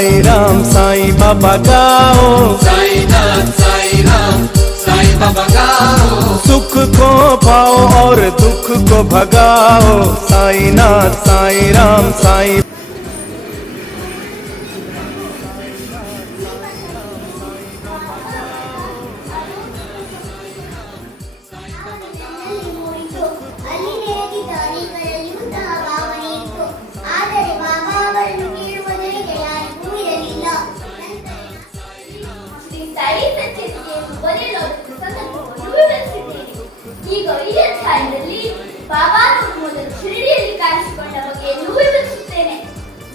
साईं बाबा गाओ, साईनाथ साईं राम साईं बाबा गाओ। सुख को पाओ और दुख को भगाओ, साईनाथ साईं राम साईं। ಈಗ ಈ ಅಧ್ಯಾಯದಲ್ಲಿ ಬಾಬಾನು ಮೊದಲು ಶಿರಡಿಯಲ್ಲಿ ಕಾಣಿಸಿಕೊಂಡ ಬಗೆಯನ್ನು ವಿವರಿಸುತ್ತೇನೆ.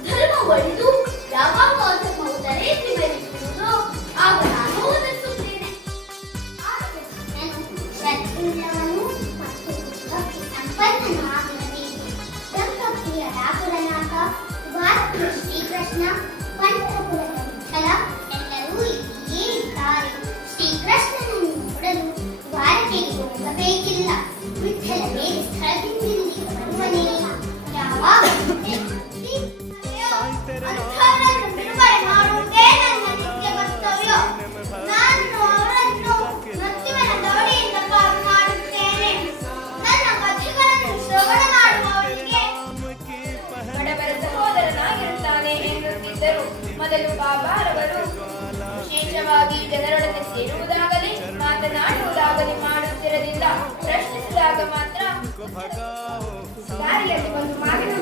ಧರ್ಮ ಒಡೆದು ಯಾವಾಗ ಅಧರ್ಮವು ತಲೆ ಎತ್ತಿ ಬೆಳೆಯುತ್ತಿರುವುದೋ ಆಗ ನಾನು ಓದಿಸುತ್ತೇನೆ. ಶ್ರೀಕೃಷ್ಣ ಪಂಚಕುಲದ ವಿಠಲ ಎಲ್ಲರೂ ಇಲ್ಲಿಯೇ ಇದ್ದಾರೆ. ಶ್ರೀಕೃಷ್ಣನನ್ನು ನೋಡಲು ದ್ವಾರಕೆಗೆ ಹೋಗಬೇಕಿಲ್ಲ. ವಿಠಲ ಬೇರೆ ಸ್ಥಳದಿಂದ ಬರುವನೇ ಯಾವಾಗ ಬಿಡುಗಡೆ ಮಾಡುವುದೇ ನನ್ನ ನಿತ್ಯ ಕರ್ತವ್ಯ. ನಾನು ಅವರನ್ನು ಮೃತ್ಯುವಿನ ದೌಡಿಯಿಂದ ಪಾರು ಮಾಡುತ್ತೇನೆ. ನನ್ನ ಕಥೆಗಳನ್ನು ಶ್ರವಣ ಮಾಡುವವರಿಗೆ ಬಡವರ ಸಹೋದರನಾಗಿರುತ್ತಾನೆ ಎನ್ನುತ್ತಿದ್ದರು. ಮೊದಲು ಬಾಬಾರವರು ವಿಶೇಷವಾಗಿ ಜನರೊಡನೆ ಸೇರುವುದಾಗಲಿ ಮಾತನಾಡುವುದಾಗಲಿ ಮಾಡುತ್ತಿರಲಿಲ್ಲ. ಪ್ರಶ್ನಿಸಿದಾಗ ಮಾತ್ರ ದಾರಿಯಲ್ಲಿ ಒಂದು ಮಾವಿನ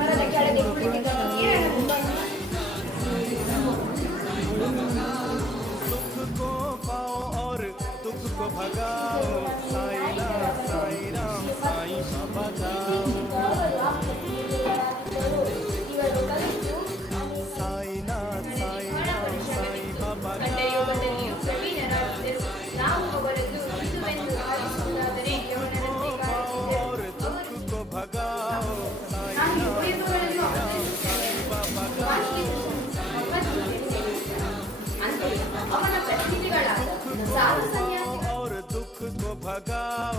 ಮರದ ಕೆಳಗೆ ಕುಳಿತಿದ್ದ दुख को भगाओ, साईनाथ साईं राम साईं बाबा गाओ, साईनाथ साईं राम साईं बाबा ಕಂಠಯೋಗದಲ್ಲಿಯೂ ಪ್ರವೀಣರಾಗಿದ್ದರು. ನಾವು ಅವರದ್ದು ಋತುವೆಂದು ಭಾವಿಸುವುದಾದರೆ ಯವನರಂತೆ ಕಾಣುತ್ತಿದ್ದರು. दुख को भगाओ, ನಾನು ಉಳಿದವರನ್ನು ಅವನ ಪ್ರತಿನಿಧಿಗಳಾದ ಸಾಧು ಸನ್ಯಾಸಿಗಳು और दुख को भगाओ,